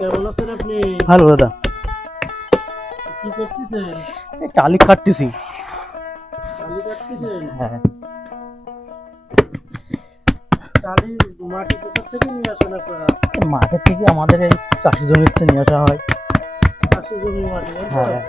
কেমন আছেন আপনি? ভালো দাদা। কি করতেছেন? এই টালি কাটতেছি। টালি কাটতেছেন? হ্যাঁ। টালি মাটি কোথা থেকে নিয়ে আসেন আপনারা? মাঠের থেকে আমাদের এই চাষি জমিতে নিয়ে আসা হয়। চাষি জমি মাটি? হ্যাঁ।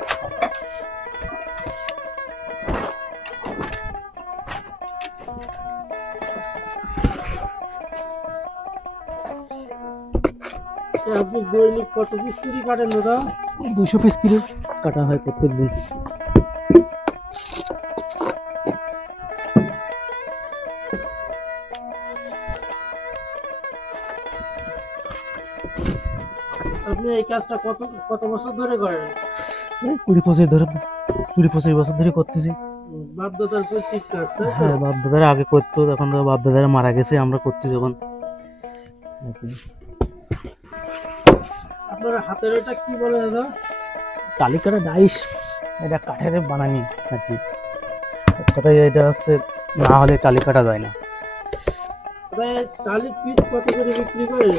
আপনি দৈনিক কত পিস করে কাটেন দাদা? 200 পিস করে কাটা হয় প্রত্যেক দিন। আপনি এই কাজটা কত বছর ধরে করেন? 20-25 বছর ধরে করতেছি। বাপ দাদার পৈতৃক কাজ, তাই তো? হ্যাঁ, বাপ দাদারা আগে করতো, এখন তো বাপ দাদারা মারা গেছে, আমরা করতেছি এখন। আপনার হাতের এটা কি বলে দাদা? টালি কাটা ডাইস, এটা কাঠের বানানি আর কি। কথাই এটা হচ্ছে, না হলে টালি কাটা যায় না। টালি পিস কত করে বিক্রি করে?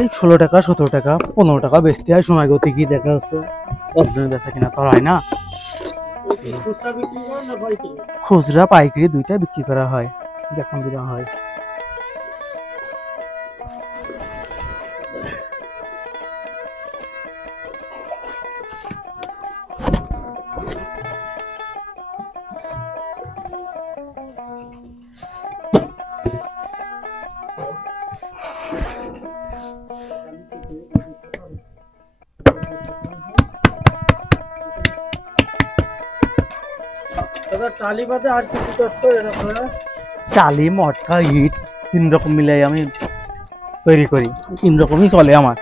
এই 16 টাকা, 17 টাকা, 15 টাকা বেচতে হয়। সময় গতি কি দেখা যাচ্ছে, একদমই বেচা কিনা তো হয় না। খুচরা বিক্রি করেন না পাইকারি? খুচরা পাইকারি দুইটা বিক্রি করা হয়, যখন দিনা হয়। দাদা টালি বাদে আর কি কাজ করেন আপনারা? টালি, মটকা, ইট 3 রকম মিলাই আমি তৈরি করি। 3 রকমই চলে আমার।